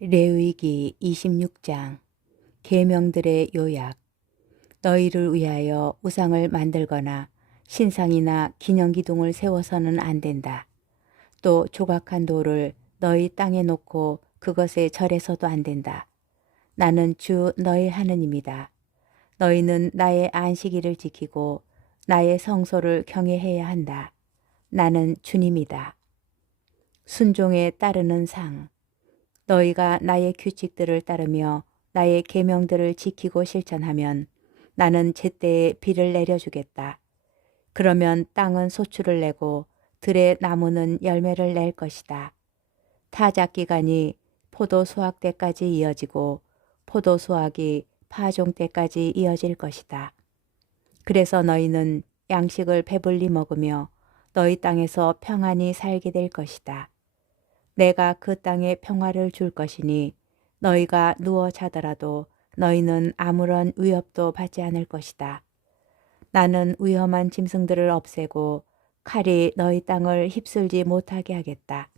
레위기 26장 계명들의 요약. 너희를 위하여 우상을 만들거나 신상이나 기념기둥을 세워서는 안 된다. 또 조각한 돌을 너희 땅에 놓고 그것에 절해서도 안 된다. 나는 주 너희 하느님이다. 너희는 나의 안식일을 지키고 나의 성소를 경외해야 한다. 나는 주님이다. 순종에 따르는 상. 너희가 나의 규칙들을 따르며 나의 계명들을 지키고 실천하면 나는 제때에 비를 내려주겠다. 그러면 땅은 소출을 내고 들의 나무는 열매를 낼 것이다. 타작 기간이 포도 수확 때까지 이어지고 포도 수확이 파종 때까지 이어질 것이다. 그래서 너희는 양식을 배불리 먹으며 너희 땅에서 평안히 살게 될 것이다. 내가 그 땅에 평화를 줄 것이니 너희가 누워 자더라도 너희는 아무런 위협도 받지 않을 것이다. 나는 위험한 짐승들을 없애고 칼이 너희 땅을 휩쓸지 못하게 하겠다.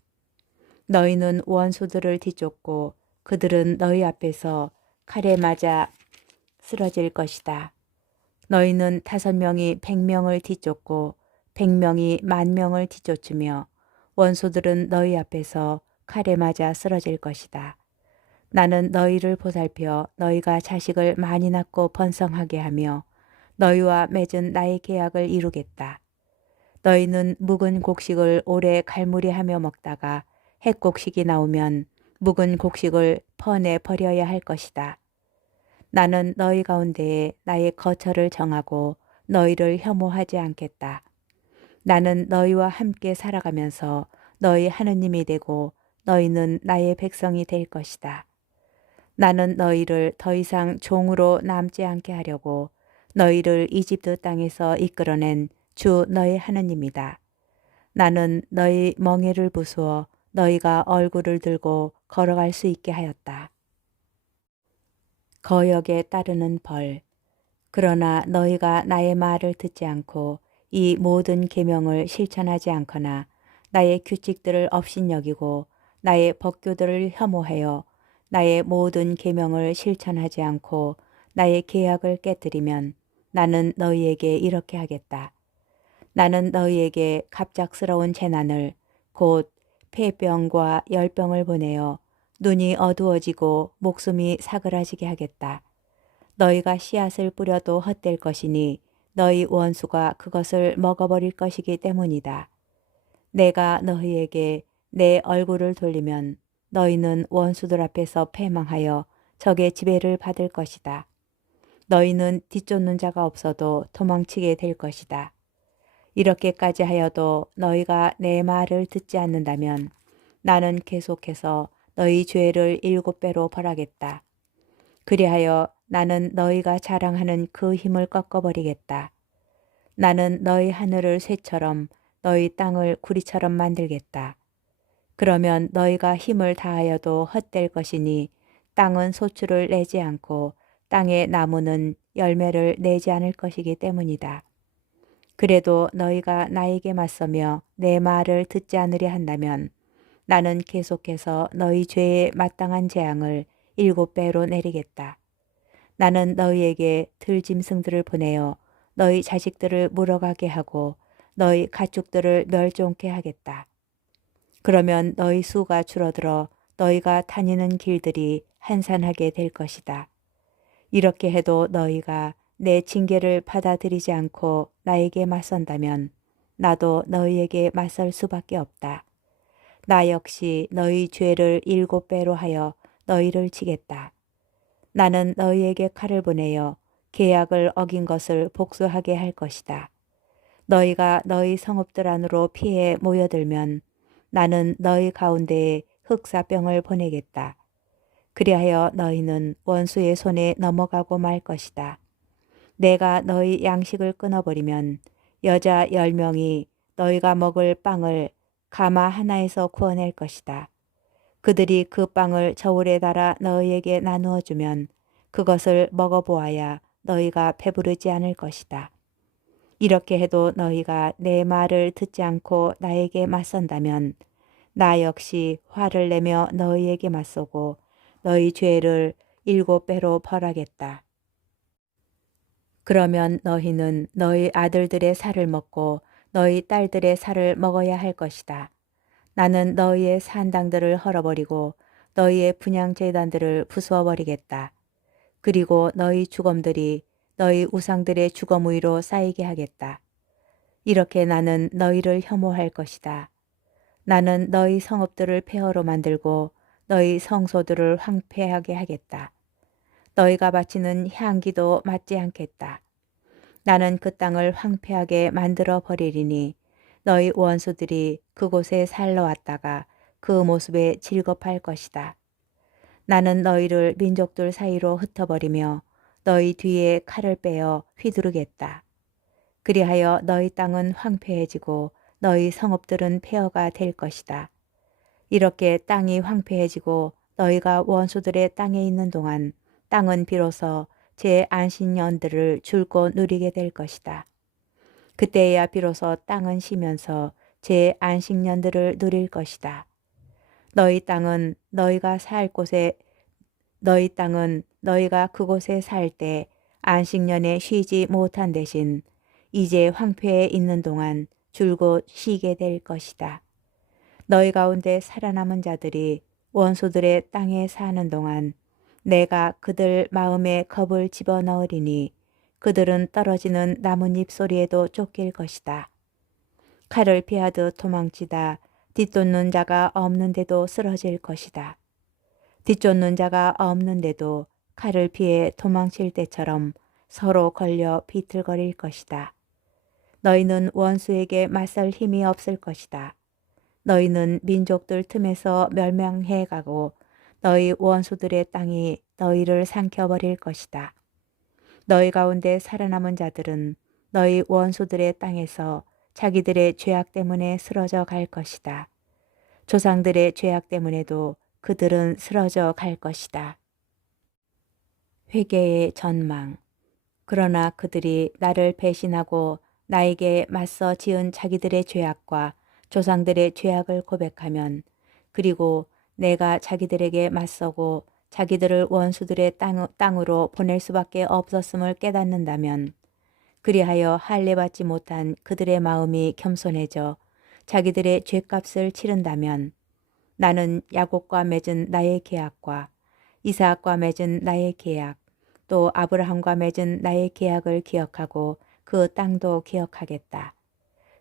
너희는 원수들을 뒤쫓고 그들은 너희 앞에서 칼에 맞아 쓰러질 것이다. 너희는 5명이 100명을 뒤쫓고 100명이 10,000명을 뒤쫓으며 원수들은 너희 앞에서 칼에 맞아 쓰러질 것이다. 나는 너희를 보살펴 너희가 자식을 많이 낳고 번성하게 하며 너희와 맺은 나의 계약을 이루겠다. 너희는 묵은 곡식을 오래 갈무리하며 먹다가 햇곡식이 나오면 묵은 곡식을 퍼내 버려야 할 것이다. 나는 너희 가운데에 나의 거처를 정하고 너희를 혐오하지 않겠다. 나는 너희와 함께 살아가면서 너희 하느님이 되고 너희는 나의 백성이 될 것이다. 나는 너희를 더 이상 종으로 남지 않게 하려고 너희를 이집트 땅에서 이끌어낸 주 너희 하느님이다. 나는 너희 멍에를 부수어 너희가 얼굴을 들고 걸어갈 수 있게 하였다. 거역에 따르는 벌. 그러나 너희가 나의 말을 듣지 않고 이 모든 계명을 실천하지 않거나 나의 규칙들을 업신여기고 나의 법규들을 혐오하여 나의 모든 계명을 실천하지 않고 나의 계약을 깨뜨리면 나는 너희에게 이렇게 하겠다. 나는 너희에게 갑작스러운 재난을 곧 폐병과 열병을 보내어 눈이 어두워지고 목숨이 사그라지게 하겠다. 너희가 씨앗을 뿌려도 헛될 것이니 너희 원수가 그것을 먹어버릴 것이기 때문이다. 내가 너희에게 내 얼굴을 돌리면 너희는 원수들 앞에서 패망하여 적의 지배를 받을 것이다. 너희는 뒤쫓는 자가 없어도 도망치게 될 것이다. 이렇게까지 하여도 너희가 내 말을 듣지 않는다면 나는 계속해서 너희 죄를 7배로 벌하겠다. 그리하여 나는 너희가 자랑하는 그 힘을 꺾어버리겠다. 나는 너희 하늘을 쇠처럼 너희 땅을 구리처럼 만들겠다. 그러면 너희가 힘을 다하여도 헛될 것이니 땅은 소출을 내지 않고 땅의 나무는 열매를 내지 않을 것이기 때문이다. 그래도 너희가 나에게 맞서며 내 말을 듣지 않으려 한다면 나는 계속해서 너희 죄에 마땅한 재앙을 7배로 내리겠다. 나는 너희에게 들짐승들을 보내어 너희 자식들을 물어가게 하고 너희 가축들을 멸종케 하겠다. 그러면 너희 수가 줄어들어 너희가 다니는 길들이 한산하게 될 것이다. 이렇게 해도 너희가 내 징계를 받아들이지 않고 나에게 맞선다면 나도 너희에게 맞설 수밖에 없다. 나 역시 너희 죄를 7배로 하여 너희를 치겠다. 나는 너희에게 칼을 보내어 계약을 어긴 것을 복수하게 할 것이다. 너희가 너희 성읍들 안으로 피해 모여들면 나는 너희 가운데에 흑사병을 보내겠다. 그리하여 너희는 원수의 손에 넘어가고 말 것이다. 내가 너희 양식을 끊어버리면 여자 10명이 너희가 먹을 빵을 가마 하나에서 구워낼 것이다. 그들이 그 빵을 저울에 달아 너희에게 나누어 주면 그것을 먹어보아야 너희가 배부르지 않을 것이다. 이렇게 해도 너희가 내 말을 듣지 않고 나에게 맞선다면 나 역시 화를 내며 너희에게 맞서고 너희 죄를 7배로 벌하겠다. 그러면 너희는 너희 아들들의 살을 먹고 너희 딸들의 살을 먹어야 할 것이다. 나는 너희의 산당들을 헐어버리고 너희의 분향제단들을 부수어버리겠다. 그리고 너희 주검들이 너희 우상들의 주검 위로 쌓이게 하겠다. 이렇게 나는 너희를 혐오할 것이다. 나는 너희 성읍들을 폐허로 만들고 너희 성소들을 황폐하게 하겠다. 너희가 바치는 향기도 맞지 않겠다. 나는 그 땅을 황폐하게 만들어 버리리니 너희 원수들이 그곳에 살러 왔다가 그 모습에 질겁할 것이다. 나는 너희를 민족들 사이로 흩어버리며 너희 뒤에 칼을 빼어 휘두르겠다. 그리하여 너희 땅은 황폐해지고 너희 성읍들은 폐허가 될 것이다. 이렇게 땅이 황폐해지고 너희가 원수들의 땅에 있는 동안 땅은 비로소 제 안식년들을 줄곧 누리게 될 것이다. 그때야 비로소 땅은 쉬면서 제 안식년들을 누릴 것이다. 너희 땅은 너희가 그곳에 살 때 안식년에 쉬지 못한 대신 이제 황폐해 있는 동안 줄곧 쉬게 될 것이다. 너희 가운데 살아남은 자들이 원수들의 땅에 사는 동안 내가 그들 마음에 겁을 집어넣으리니 그들은 떨어지는 나뭇잎 소리에도 쫓길 것이다. 칼을 피하듯 도망치다 뒤쫓는 자가 없는데도 쓰러질 것이다. 뒤쫓는 자가 없는데도 칼을 피해 도망칠 때처럼 서로 걸려 비틀거릴 것이다. 너희는 원수에게 맞설 힘이 없을 것이다. 너희는 민족들 틈에서 멸망해 가고 너희 원수들의 땅이 너희를 삼켜버릴 것이다. 너희 가운데 살아남은 자들은 너희 원수들의 땅에서 자기들의 죄악 때문에 쓰러져 갈 것이다. 조상들의 죄악 때문에도 그들은 쓰러져 갈 것이다. 회개의 전망. 그러나 그들이 나를 배신하고 나에게 맞서 지은 자기들의 죄악과 조상들의 죄악을 고백하면, 그리고 내가 자기들에게 맞서고 자기들을 원수들의 땅으로 보낼 수밖에 없었음을 깨닫는다면, 그리하여 할례받지 못한 그들의 마음이 겸손해져 자기들의 죄값을 치른다면, 나는 야곱과 맺은 나의 계약과 이삭과 맺은 나의 계약, 또 아브라함과 맺은 나의 계약을 기억하고 그 땅도 기억하겠다.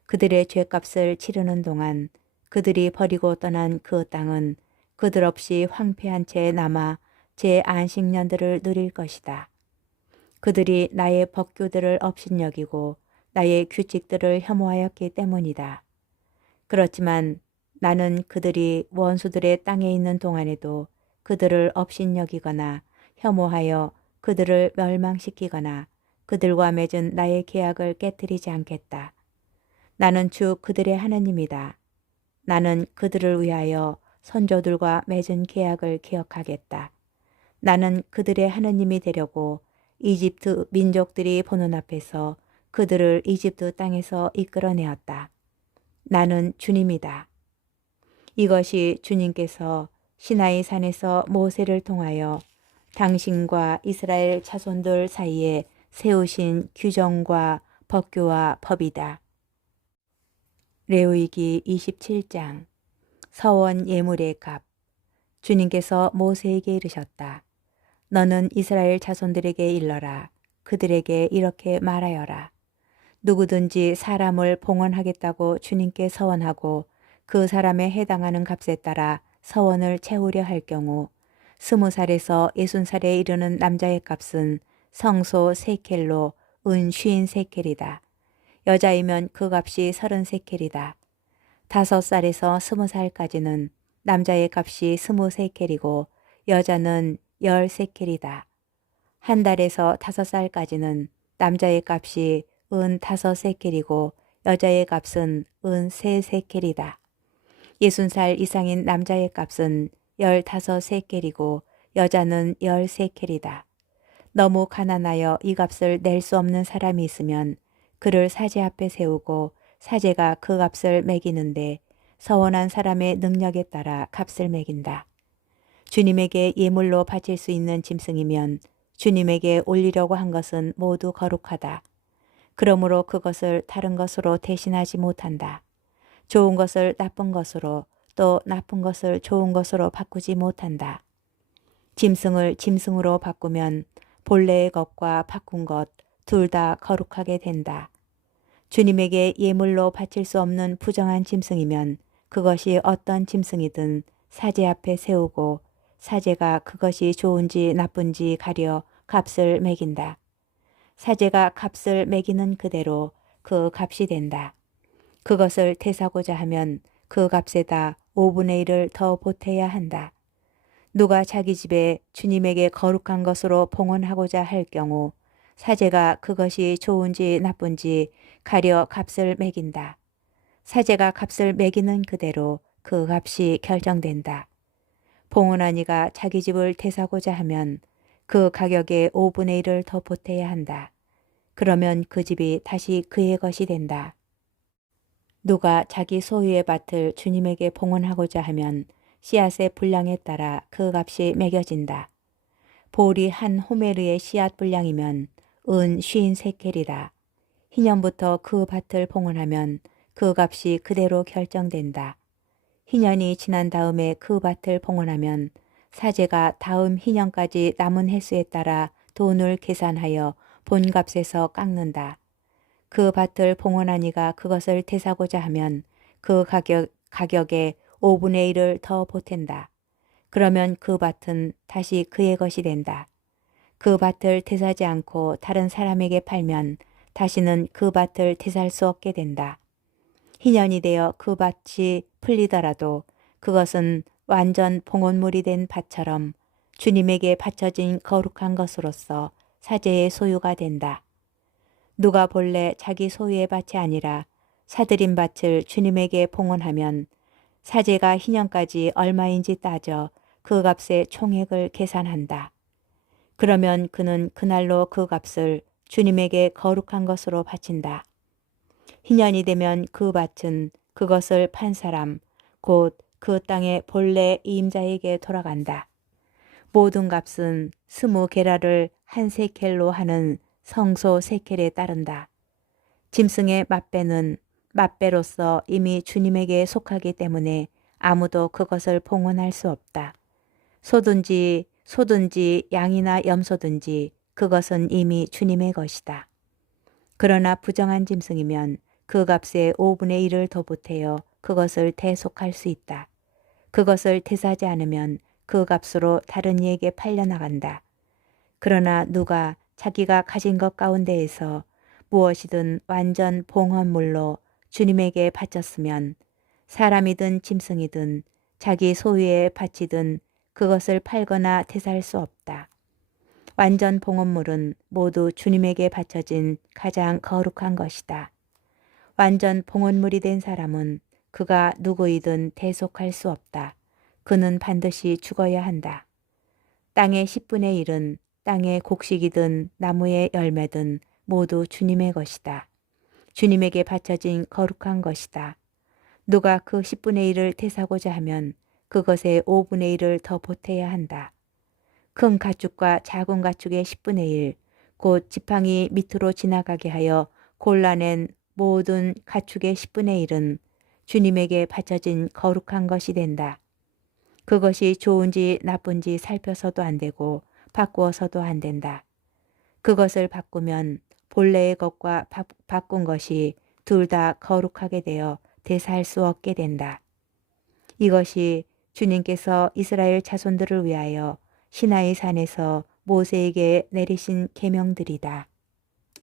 그들의 죄값을 치르는 동안 그들이 버리고 떠난 그 땅은 그들 없이 황폐한 채 남아 제 안식년들을 누릴 것이다. 그들이 나의 법규들을 업신여기고 나의 규칙들을 혐오하였기 때문이다. 그렇지만 나는 그들이 원수들의 땅에 있는 동안에도 그들을 업신여기거나 혐오하여 그들을 멸망시키거나 그들과 맺은 나의 계약을 깨뜨리지 않겠다. 나는 주 그들의 하나님이다. 나는 그들을 위하여 선조들과 맺은 계약을 기억하겠다. 나는 그들의 하나님이 되려고 이집트 민족들이 보는 앞에서 그들을 이집트 땅에서 이끌어내었다. 나는 주님이다. 이것이 주님께서 시나이 산에서 모세를 통하여 당신과 이스라엘 자손들 사이에 세우신 규정과 법규와 법이다. 레위기 27장. 서원 예물의 값. 주님께서 모세에게 이르셨다. 너는 이스라엘 자손들에게 일러라. 그들에게 이렇게 말하여라. 누구든지 사람을 봉헌하겠다고 주님께 서원하고 그 사람에 해당하는 값에 따라 서원을 채우려 할 경우 20살에서 60살에 이르는 남자의 값은 성소 3켈로 은 50세켈이다. 여자이면 그 값이 30세켈이다. 5살에서 20살까지는 남자의 값이 23켈이고 여자는 10세켈이다. 1달에서 5살까지는 남자의 값이 은 5세켈이고 여자의 값은 은 3세켈이다. 60살 이상인 남자의 값은 15세켈이고 여자는 10세켈이다. 너무 가난하여 이 값을 낼 수 없는 사람이 있으면 그를 사제 앞에 세우고 사제가 그 값을 매기는데 서원한 사람의 능력에 따라 값을 매긴다. 주님에게 예물로 바칠 수 있는 짐승이면 주님에게 올리려고 한 것은 모두 거룩하다. 그러므로 그것을 다른 것으로 대신하지 못한다. 좋은 것을 나쁜 것으로 또 나쁜 것을 좋은 것으로 바꾸지 못한다. 짐승을 짐승으로 바꾸면 본래의 것과 바꾼 것 둘 다 거룩하게 된다. 주님에게 예물로 바칠 수 없는 부정한 짐승이면 그것이 어떤 짐승이든 사제 앞에 세우고 사제가 그것이 좋은지 나쁜지 가려 값을 매긴다. 사제가 값을 매기는 그대로 그 값이 된다. 그것을 대사고자 하면 그 값에다 5분의 1을 더 보태야 한다. 누가 자기 집에 주님에게 거룩한 것으로 봉헌하고자 할 경우 사제가 그것이 좋은지 나쁜지 가려 값을 매긴다. 사제가 값을 매기는 그대로 그 값이 결정된다. 봉헌한 이가 자기 집을 대사고자 하면 그 가격의 5분의 1을 더 보태야 한다. 그러면 그 집이 다시 그의 것이 된다. 누가 자기 소유의 밭을 주님에게 봉헌하고자 하면 씨앗의 분량에 따라 그 값이 매겨진다. 보리 한 호메르의 씨앗 분량이면 은 50세켈이라. 희년부터 그 밭을 봉헌하면 그 값이 그대로 결정된다. 희년이 지난 다음에 그 밭을 봉헌하면 사제가 다음 희년까지 남은 횟수에 따라 돈을 계산하여 본값에서 깎는다. 그 밭을 봉헌한 이가 그것을 되사고자 하면 그 가격에 5분의 1을 더 보탠다. 그러면 그 밭은 다시 그의 것이 된다. 그 밭을 되사지 않고 다른 사람에게 팔면 다시는 그 밭을 되살 수 없게 된다. 희년이 되어 그 밭이 풀리더라도 그것은 완전 봉헌물이 된 밭처럼 주님에게 바쳐진 거룩한 것으로서 사제의 소유가 된다. 누가 본래 자기 소유의 밭이 아니라 사들인 밭을 주님에게 봉헌하면 사제가 희년까지 얼마인지 따져 그 값의 총액을 계산한다. 그러면 그는 그날로 그 값을 주님에게 거룩한 것으로 바친다. 희년이 되면 그 밭은 그것을 판 사람, 곧 그 땅의 본래 이임자에게 돌아간다. 모든 값은 20게라를 한 세켈로 하는 성소 세켈에 따른다. 짐승의 맛배는 맛배로서 이미 주님에게 속하기 때문에 아무도 그것을 봉헌할 수 없다. 소든지 양이나 염소든지 그것은 이미 주님의 것이다. 그러나 부정한 짐승이면 그 값에 5분의 1을 더 보태어 그것을 대속할 수 있다. 그것을 대사지 않으면 그 값으로 다른 이에게 팔려나간다. 그러나 누가 자기가 가진 것 가운데에서 무엇이든 완전 봉헌물로 주님에게 바쳤으면 사람이든 짐승이든 자기 소유에 바치든 그것을 팔거나 되살 수 없다. 완전 봉헌물은 모두 주님에게 바쳐진 가장 거룩한 것이다. 완전 봉헌물이 된 사람은 그가 누구이든 대속할 수 없다. 그는 반드시 죽어야 한다. 땅의 10분의 1은 땅의 곡식이든 나무의 열매든 모두 주님의 것이다. 주님에게 바쳐진 거룩한 것이다. 누가 그 10분의 1을 되사고자 하면 그것의 5분의 1을 더 보태야 한다. 큰 가축과 작은 가축의 10분의 1, 곧 지팡이 밑으로 지나가게 하여 골라낸 모든 가축의 10분의 1은 주님에게 바쳐진 거룩한 것이 된다. 그것이 좋은지 나쁜지 살펴서도 안 되고 바꾸어서도 안 된다. 그것을 바꾸면 본래의 것과 바꾼 것이 둘 다 거룩하게 되어 되살 수 없게 된다. 이것이 주님께서 이스라엘 자손들을 위하여 시나이 산에서 모세에게 내리신 계명들이다.